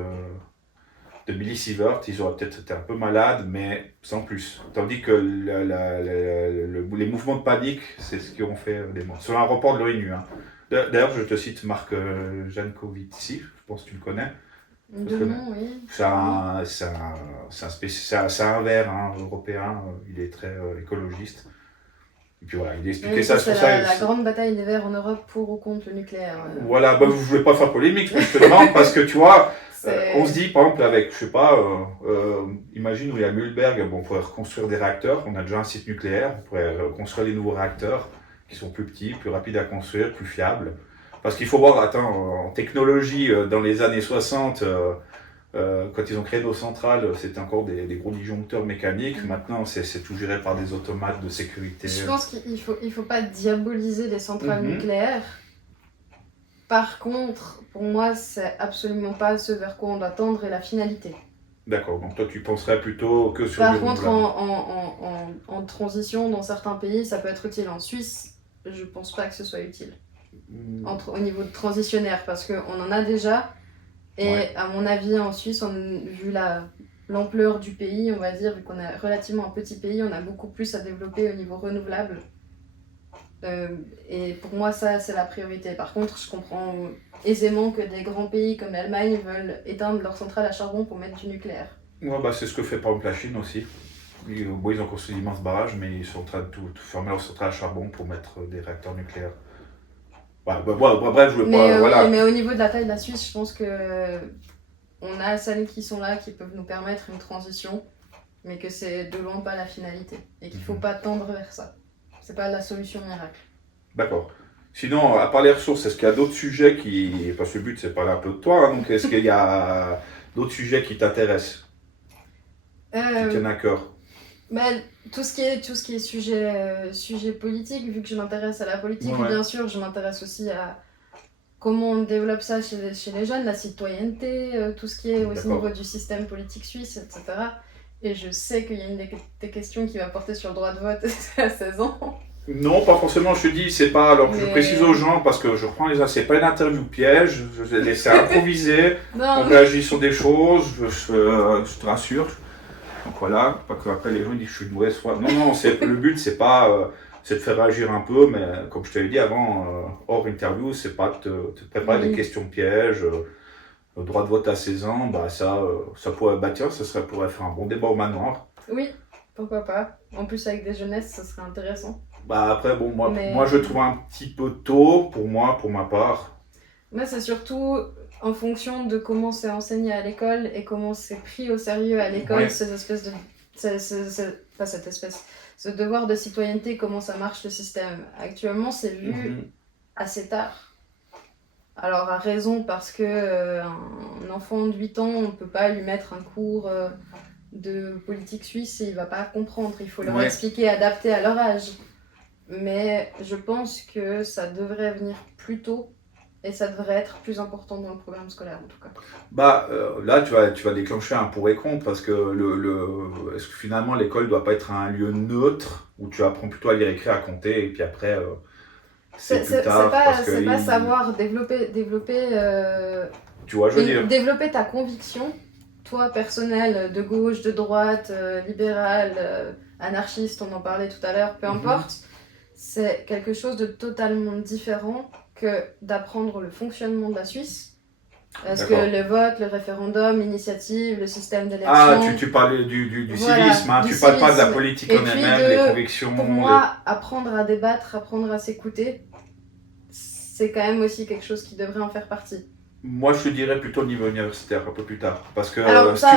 de millisieverts, ils auraient peut-être été un peu malades, mais sans plus. Tandis que les mouvements de panique, c'est ce qui ont fait des morts. Selon un rapport de l'ONU. Hein. D'ailleurs, je te cite Marc Jancovici, je pense que tu le connais. De nom, oui. C'est un vert hein, européen, il est très écologiste. Et puis voilà, il expliquait ça. C'est la grande bataille des Verts en Europe pour ou contre le nucléaire. Voilà, je ne voulais pas faire polémique, mais je te demande parce que tu vois, on se dit par exemple avec, je sais pas, imagine où il y a Mühlberg, bon, on pourrait reconstruire des réacteurs, on a déjà un site nucléaire, on pourrait construire des nouveaux réacteurs qui sont plus petits, plus rapides à construire, plus fiables. Parce qu'il faut voir, en technologie, dans les années 60, quand ils ont créé nos centrales, c'était encore des gros disjoncteurs mécaniques. Maintenant, c'est tout géré par des automates de sécurité. Je pense qu'il faut pas diaboliser les centrales nucléaires. Par contre, pour moi, c'est absolument pas ce vers quoi on doit tendre et la finalité. D'accord, donc toi tu penserais plutôt que sur Par contre, en transition, dans certains pays, ça peut être utile. En Suisse, je pense pas que ce soit utile. Au niveau de transitionnaire, parce qu'on en a déjà. Et à mon avis, en Suisse, vu l'ampleur du pays, on va dire, vu qu'on est relativement un petit pays, on a beaucoup plus à développer au niveau renouvelable. Et pour moi, ça, c'est la priorité. Par contre, je comprends aisément que des grands pays comme l'Allemagne veulent éteindre leurs centrales à charbon pour mettre du nucléaire. Ouais, c'est ce que fait par exemple la Chine aussi. Ils ont construit d'immenses barrages, mais ils sont en train de tout fermer leurs centrales à charbon pour mettre des réacteurs nucléaires. Bref, je veux pas. Voilà. Mais au niveau de la taille de la Suisse, je pense que on a celles qui sont là qui peuvent nous permettre une transition, mais que c'est de loin pas la finalité et qu'il faut pas tendre vers ça. C'est pas la solution miracle. D'accord. Sinon, à part les ressources, est-ce qu'il y a d'autres sujets parce que le but c'est de parler un peu de toi, hein, donc est-ce qu'il y a d'autres sujets qui t'intéressent, qui tiennent à cœur? Tout ce qui est sujet politique, vu que je m'intéresse à la politique, bien sûr, je m'intéresse aussi à comment on développe ça chez les jeunes, la citoyenneté, tout ce qui est aussi au niveau du système politique suisse, etc. Et je sais qu'il y a une des questions qui va porter sur le droit de vote à 16 ans. Non, pas forcément, je te dis, c'est pas. Alors, je précise aux gens, parce que je reprends c'est pas une interview piège, je vais laisser improviser, on réagit sur des choses, je te rassure. Donc voilà, pas qu'après les gens disent que je suis de mauvaise foi. Non, le but c'est pas. C'est de faire réagir un peu, mais comme je t'avais dit avant, hors interview, c'est pas de te préparer des questions pièges. Le droit de vote à 16 ans, ça pourrait, ça pourrait faire un bon débat au manoir. Oui, pourquoi pas. En plus, avec des jeunesses, ça serait intéressant. Après, bon, moi je trouve un petit peu tôt, pour ma part. Moi, c'est surtout en fonction de comment c'est enseigné à l'école et comment c'est pris au sérieux à l'école, ces espèces de... ce devoir de citoyenneté, comment ça marche le système. Actuellement, c'est vu assez tard. Alors, à raison, parce que un enfant de 8 ans, on ne peut pas lui mettre un cours de politique suisse et il ne va pas comprendre. Il faut leur expliquer, adapter à leur âge. Mais je pense que ça devrait venir plus tôt et ça devrait être plus important dans le programme scolaire, en tout cas. Là, tu vas déclencher un pour et contre, parce que est-ce que finalement l'école ne doit pas être un lieu neutre où tu apprends plutôt à lire, écrire, à compter, et puis après... c'est pas savoir développer tu vois, je veux dire. Développer ta conviction, toi personnelle, de gauche, de droite, libérale, anarchiste, on en parlait tout à l'heure, peu importe. C'est quelque chose de totalement différent que d'apprendre le fonctionnement de la Suisse. Parce que le vote, le référendum, l'initiative, le système d'élection... Ah, tu parlais du civisme, hein, tu parles pas de la politique en elle-même, des convictions... Pour moi, apprendre à débattre, apprendre à s'écouter, c'est quand même aussi quelque chose qui devrait en faire partie. Moi, je te dirais plutôt au niveau universitaire, un peu plus tard. Parce que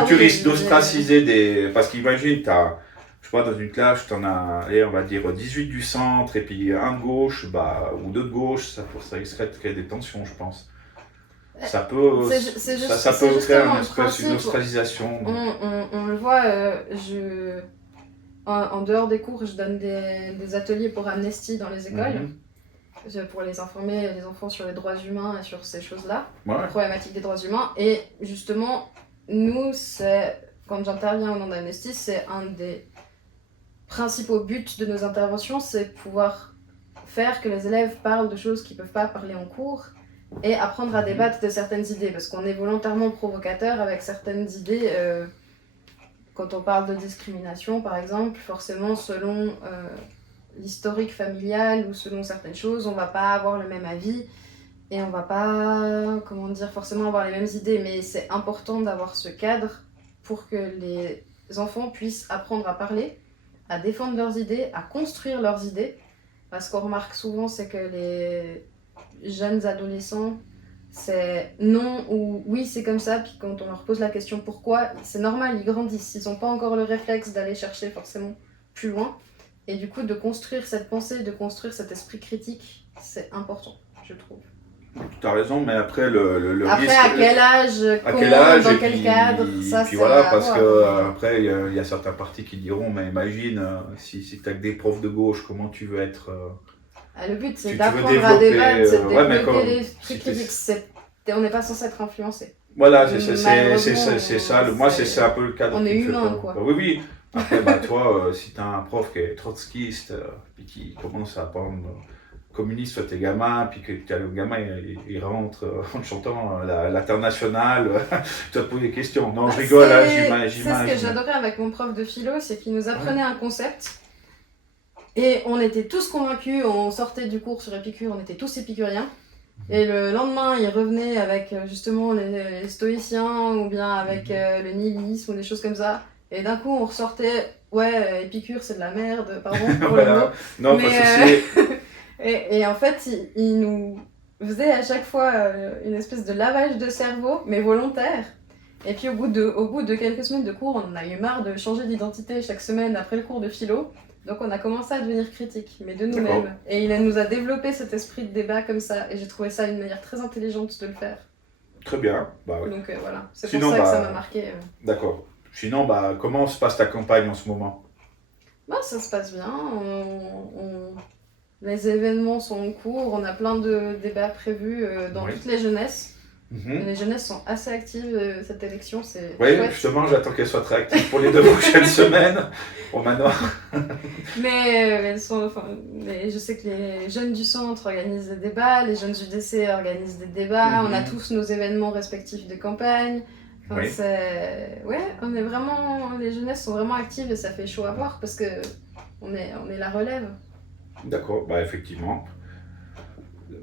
tu risques d'ostraciser des... Parce qu'imagine, je sais pas, dans une classe, t'en as, allez, on va dire 18 du centre, et puis un de gauche, ou deux de gauche, ça risquerait de créer des tensions, je pense. Ça peut créer une ostracisation. On le voit, en dehors des cours, je donne des ateliers pour Amnesty dans les écoles, pour les informer, les enfants, sur les droits humains et sur ces choses-là, la problématique des droits humains. Et justement, nous, quand j'interviens au nom d'Amnesty, c'est un des principaux buts de nos interventions, c'est pouvoir faire que les élèves parlent de choses qu'ils ne peuvent pas parler en cours et apprendre à débattre de certaines idées, parce qu'on est volontairement provocateur avec certaines idées. Quand on parle de discrimination, par exemple, forcément, selon l'historique familial ou selon certaines choses, on ne va pas avoir le même avis et on ne va pas, forcément avoir les mêmes idées. Mais c'est important d'avoir ce cadre pour que les enfants puissent apprendre à parler, à défendre leurs idées, à construire leurs idées. Parce qu'on remarque souvent, c'est que les jeunes adolescents, c'est non ou oui, c'est comme ça. Puis quand on leur pose la question pourquoi, c'est normal, ils grandissent. Ils n'ont pas encore le réflexe d'aller chercher forcément plus loin. Et du coup, de construire cette pensée, de construire cet esprit critique, c'est important, je trouve. Tu as raison, mais après, le après, risque... à quel âge, dans quel cadre, ça, puis voilà, parce que après, il y a certains partis qui diront, mais imagine, si tu n'as que des profs de gauche, comment tu veux être... le but, c'est d'apprendre à débattre, c'est de développer l'esprit critique. On n'est pas censé être influencé. Voilà, c'est ça. Moi, c'est un peu le cadre. On est humain, quoi. Oui. Après, toi, si tu as un prof qui est trotskiste, puis qui commence à apprendre communiste sur tes gamins, puis que le gamin il rentre en chantant l'international, tu vas te poser des questions. Non, je rigole, j'imagine. C'est ce que j'adorais avec mon prof de philo, c'est qu'il nous apprenait un concept. Et on était tous convaincus, on sortait du cours sur Épicure, on était tous épicuriens. Et le lendemain, il revenait avec justement les stoïciens ou bien avec le nihilisme ou des choses comme ça. Et d'un coup, on ressortait, Épicure c'est de la merde, pardon pour le mot. Non, mais et en fait, il nous faisait à chaque fois une espèce de lavage de cerveau, mais volontaire. Et puis au bout de quelques semaines de cours, on en a eu marre de changer d'identité chaque semaine après le cours de philo. Donc on a commencé à devenir critique, mais de nous-mêmes. Et il nous a développé cet esprit de débat comme ça, et j'ai trouvé ça une manière très intelligente de le faire. Très bien. Donc voilà, c'est pour ça que ça m'a marqué. D'accord. Sinon, comment se passe ta campagne en ce moment ? Ça se passe bien. Les événements sont en cours, on a plein de débats prévus dans toutes les jeunesses. Les jeunesses sont assez actives cette élection, c'est chouette. Justement, j'attends qu'elles soient très actives pour les 2 prochaines semaines au manoir. mais je sais que les jeunes du centre organisent des débats, les jeunes du DC organisent des débats, on a tous nos événements respectifs de campagne. On est vraiment, les jeunesses sont vraiment actives et ça fait chaud à voir parce que on est la relève. D'accord, effectivement.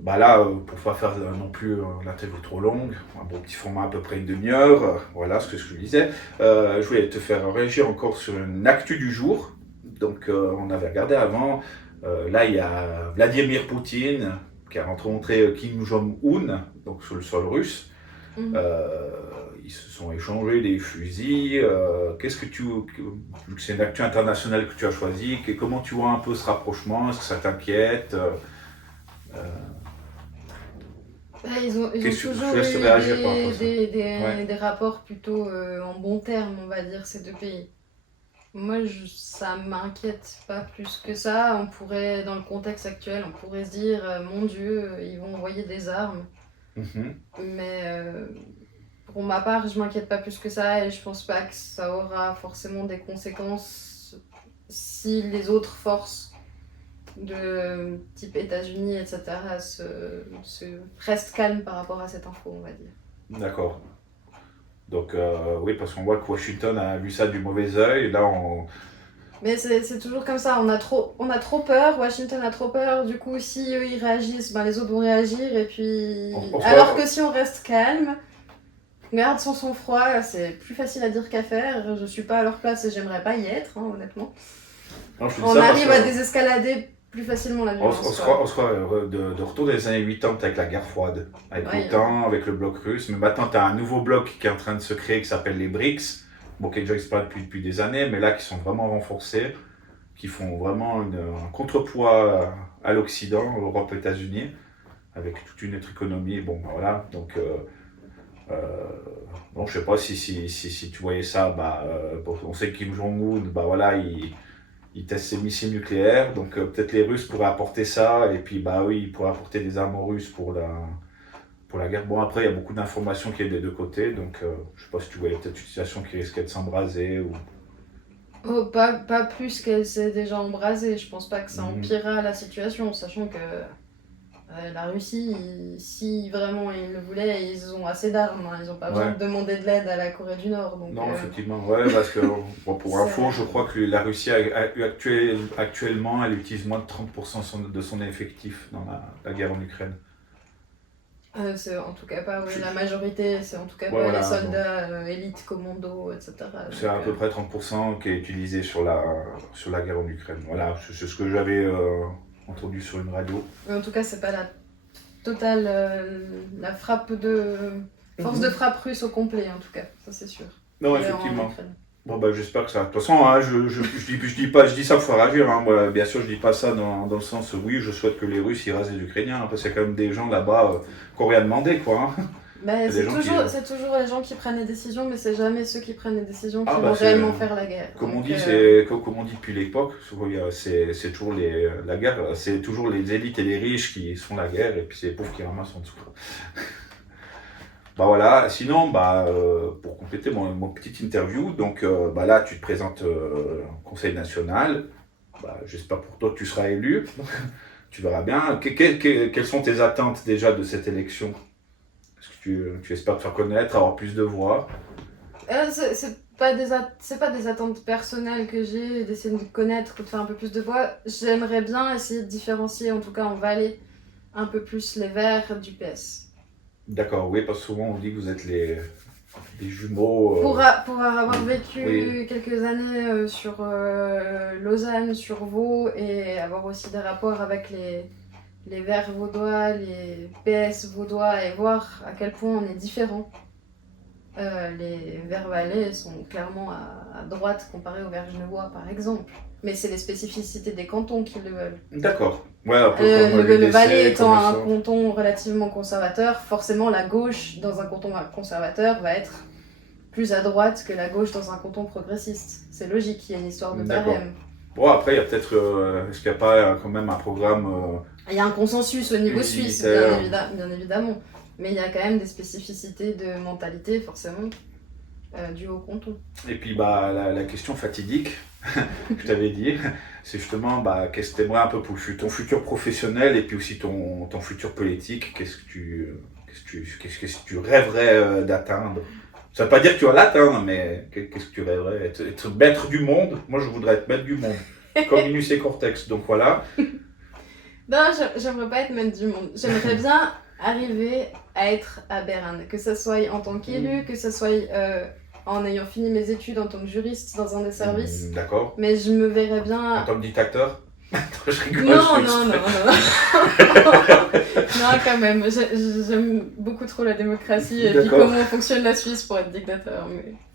Là, pour pas faire non plus l'interview trop longue, un bon petit format à peu près une demi-heure, voilà ce que je disais. Je voulais te faire réagir encore sur une actu du jour. Donc, on avait regardé avant. Là, il y a Vladimir Poutine qui a rencontré Kim Jong-un, donc sur le sol russe. Ils se sont échangés des fusils. Qu'est-ce que vu que c'est une actu internationale que tu as choisie, comment tu vois un peu ce rapprochement ? Est-ce que ça t'inquiète ? Ils ont toujours eu des rapports plutôt en bons termes, on va dire, ces deux pays. Moi, ça m'inquiète pas plus que ça. On pourrait, dans le contexte actuel, on pourrait se dire, mon Dieu, ils vont envoyer des armes. Mais pour ma part, je m'inquiète pas plus que ça et je pense pas que ça aura forcément des conséquences si les autres forces de type États-Unis, etc., se restent calmes par rapport à cette info, on va dire. D'accord. Donc, oui, parce qu'on voit que Washington a vu ça du mauvais œil. Là, Mais c'est toujours comme ça, on a trop peur, Washington a trop peur, du coup, si eux ils réagissent, les autres vont réagir, et puis... Alors que si on reste calme, garde son sang-froid, c'est plus facile à dire qu'à faire. Je suis pas à leur place et j'aimerais pas y être, honnêtement. On arrive à désescalader plus facilement la violence. On sera de retour des années 80 avec la guerre froide, avec l'OTAN, avec le bloc russe. Mais maintenant, tu as un nouveau bloc qui est en train de se créer qui s'appelle les BRICS, qui n'existent pas depuis des années, mais là qui sont vraiment renforcés, qui font vraiment un contrepoids à l'Occident, Europe, États-Unis, avec toute une autre économie. Voilà. Donc, je sais pas si tu voyais ça. On sait que Kim Jong-un, voilà, il teste ses missiles nucléaires, donc peut-être les Russes pourraient apporter ça, et puis bah oui, ils pourraient apporter des armes aux Russes pour la guerre. Bon, après, il y a beaucoup d'informations qui est des deux côtés, donc je sais pas si tu voyais peut-être une situation qui risquait de s'embraser ou. Oh, pas plus qu'elle s'est déjà embrasée. Je pense pas que ça Mhm. empirera la situation, sachant que la Russie, si vraiment ils le voulaient, ils ont assez d'armes. Hein. Ils ont pas besoin Ouais, de demander de l'aide à la Corée du Nord. Donc, non, effectivement, ouais, parce que bon, pour info, je crois que la Russie actuellement, elle utilise moins de 30% de son effectif dans la guerre en Ukraine. c'est en tout cas pas, oui, Je- la majorité, c'est en tout cas Ouais, pas les voilà, donc, soldats élites, commandos, etc. c'est Donc, à peu près 30% qui est utilisé sur la guerre en Ukraine. Voilà, c'est ce que j'avais entendu sur une radio. mais en tout cas, c'est pas la totale, la frappe de force de frappe russe au complet, en tout cas, ça c'est sûr. Non, Et en effectivement. Ukraine. Bon, bah, j'espère que ça. De toute façon, hein, je dis ça pour faire agir. Hein. Moi, bien sûr, je dis pas ça dans le sens, oui, je souhaite que les Russes ils rasent les Ukrainiens, hein, parce qu'il y a quand même des gens là-bas qui n'ont rien demandé, quoi. Hein. Mais Il y a des gens qui. c'est toujours les gens qui prennent les décisions, mais c'est jamais ceux qui prennent les décisions qui Ah, vont bah, réellement faire la guerre. comme on Donc, dit, comme on dit depuis l'époque, c'est toujours la guerre, c'est toujours les élites et les riches qui font la guerre, et puis c'est les pauvres qui ramassent en dessous. Bah voilà, sinon, pour compléter mon petite interview, donc bah là, tu te présentes au Conseil national. Bah, j'espère pour toi que tu seras élu. Tu verras bien. Quelles sont tes attentes déjà de cette élection? Est-ce que tu espères te faire connaître, avoir plus de voix? c'est pas des attentes personnelles que j'ai d'essayer de me connaître ou de faire un peu plus de voix. J'aimerais bien essayer de différencier, en tout cas en Valais, un peu plus les Verts du PS. D'accord, oui, parce que souvent on dit que vous êtes les jumeaux. Pour avoir vécu Oui. quelques années sur Lausanne, sur Vaud, et avoir aussi des rapports avec les Verts vaudois, les PS vaudois, et voir à quel point on est différents. Les Verts valais sont clairement à droite comparés aux Verts genevois, par exemple. Mais c'est les spécificités des cantons qui le veulent. D'accord. Ouais, un peu comme Le l'UDC, Valais étant comme un ça. canton relativement conservateur, forcément la gauche dans un canton conservateur va être plus à droite que la gauche dans un canton progressiste. C'est logique, il y a une histoire de D'accord. barème. Bon, après, il y a peut-être. Est-ce qu'il n'y a pas quand même un programme Il y a un consensus au niveau suisse, unitaire? bien évidemment. Mais il y a quand même des spécificités de mentalité, forcément, dues au canton. Et puis, la question fatidique, je t'avais dit, c'est justement qu'est-ce que tu aimerais un peu pour ton futur professionnel et puis aussi ton futur politique. Qu'est-ce que tu rêverais d'atteindre? Ça veut pas dire que tu vas l'atteindre, mais qu'est-ce que tu rêverais? Être maître du monde? Moi, je voudrais être maître du monde. Comme Minus et Cortex. Donc voilà. Non, j'aimerais pas être maître du monde. J'aimerais bien arriver à être à Berne, que ce soit en tant qu'élu, que ce soit en ayant fini mes études en tant que juriste dans un des services. D'accord. Mais je me verrais En bien. tant que dictateur? Je rigole. Non, je suis non, non, exprès. non. Non, quand même. J'aime beaucoup trop la démocratie et puis D'accord. comment fonctionne la Suisse pour être dictateur.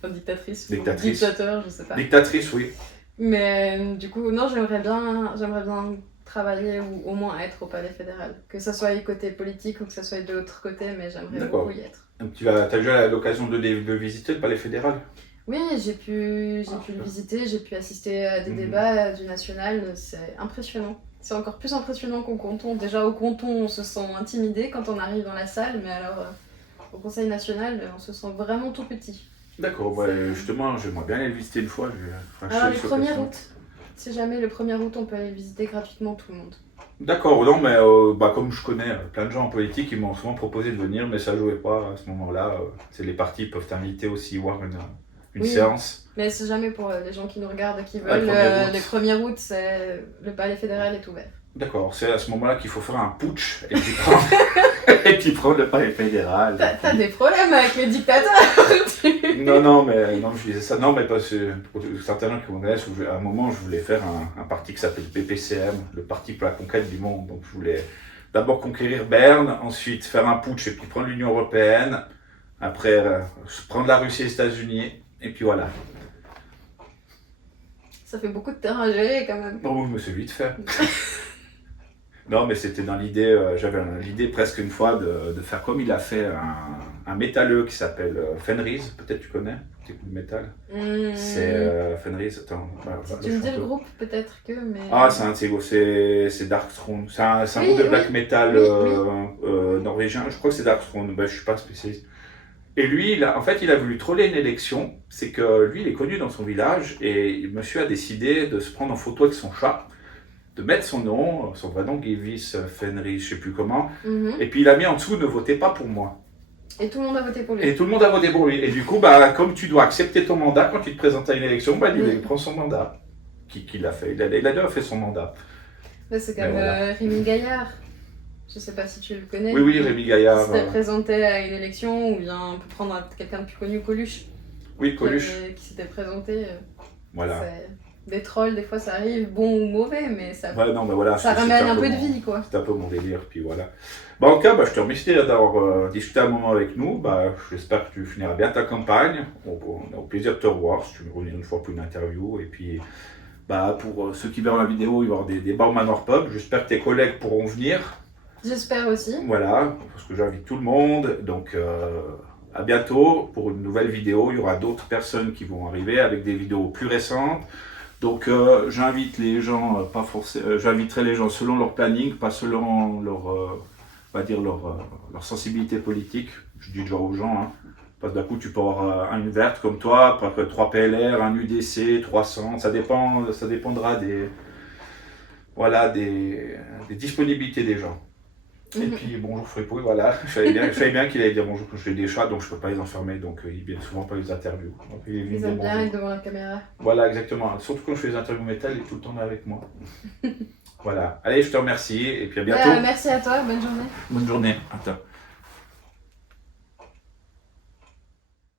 Enfin, dictatrice. Ou Dictatrice. dictateur, je sais pas. Dictatrice, oui. Mais du coup, non, j'aimerais bien travailler ou au moins être au Palais fédéral. Que ça soit côté politique ou que ça soit de l'autre côté, mais j'aimerais D'accord. beaucoup y être. Tu as déjà l'occasion de visiter le Palais fédéral? Oui, j'ai pu le visiter, j'ai pu assister à des Mhm. débats du national, c'est impressionnant. C'est encore plus impressionnant qu'au canton. Déjà au canton, on se sent intimidé quand on arrive dans la salle, mais alors au Conseil national, on se sent vraiment tout petit. D'accord, justement, j'aimerais bien aller le visiter une fois. Alors le 1er août, si jamais le 1er août, on peut aller visiter gratuitement tout le monde. D'accord, non, mais comme je connais plein de gens en politique, ils m'ont souvent proposé de venir, mais ça jouait pas à ce moment-là. Les partis peuvent t'inviter aussi voir une Oui. séance. Mais c'est jamais pour les gens qui nous regardent, qui Ah, le veulent. 1er août. Le 1er août, le Palais fédéral est ouvert. D'accord, c'est à ce moment-là qu'il faut faire un putsch et puis prendre, et puis prendre le Palais fédéral. T'as des problèmes avec les dictateurs. Non, je disais ça. Non, mais parce que pour certains gens qui me connaissent, à un moment, je voulais faire un parti qui s'appelle PPCM, le Parti pour la conquête du monde. Donc, je voulais d'abord conquérir Berne, ensuite faire un putsch et puis prendre l'Union européenne, après prendre la Russie et les États-Unis, et puis voilà. Ça fait beaucoup de terrain à gérer quand même. Bon, je me suis vite fait. Non, mais c'était dans l'idée, j'avais l'idée presque une fois de faire comme il a fait un métalleux qui s'appelle Fenriz, peut-être tu connais, tu écoutes le métal. C'est Fenriz, attends. Si tu me dis le groupe, peut-être que, mais... Ah, c'est Darkthrone, c'est un Oui, groupe de oui. black metal Oui, norvégien, je crois que c'est Darkthrone, je suis pas spécialiste. Et lui, en fait, il a voulu troller une élection, c'est que lui, il est connu dans son village, et le monsieur a décidé de se prendre en photo avec son chat, de mettre son nom, son vrai nom, Givis Fenris, je sais plus comment, et puis il a mis en dessous, ne votez pas pour moi. Et tout le monde a voté pour lui. Et tout le monde a voté pour lui. Et du coup, comme tu dois accepter ton mandat quand tu te présentes à une élection, il prend son mandat. Qui l'a fait. Il a déjà fait son mandat. C'est comme Rémi Gaillard. Je sais pas si tu le connais. Oui, Rémi Gaillard. Qui s'était présenté à une élection, ou bien on peut prendre quelqu'un de plus connu, Coluche. Oui, Coluche. Qui s'était présenté. Voilà. Des trolls, des fois ça arrive, bon ou mauvais, mais ça, ça ramène ramène un peu de vie, quoi. C'est un peu mon délire, puis voilà. En tout cas, je te remercie d'avoir discuté un moment avec nous. J'espère que tu finiras bien ta campagne. On a au plaisir de te revoir, si tu veux revenir une fois pour une interview. Et puis, pour ceux qui verront la vidéo, il va y avoir des débats au Manor Pub. J'espère que tes collègues pourront venir. J'espère aussi. Voilà, parce que j'invite tout le monde. Donc, à bientôt pour une nouvelle vidéo. Il y aura d'autres personnes qui vont arriver avec des vidéos plus récentes. Donc j'invite les gens, j'inviterai les gens selon leur planning, pas selon leur sensibilité politique. Je dis déjà aux gens, parce que d'un coup tu peux avoir une verte comme toi, après 3 PLR, un UDC, 300, ça dépendra des disponibilités des gens. Et puis bonjour Fripouille, voilà, je savais bien qu'il allait dire bonjour quand je fais des chats, donc je ne peux pas les enfermer, donc ils viennent souvent pas les interviews. Donc, ils aiment bien être devant la caméra. Voilà, exactement, surtout quand je fais les interviews métal, il est tout le temps là avec moi. Voilà, allez, je te remercie, et puis à bientôt. Merci à toi, bonne journée. Bonne journée, à toi.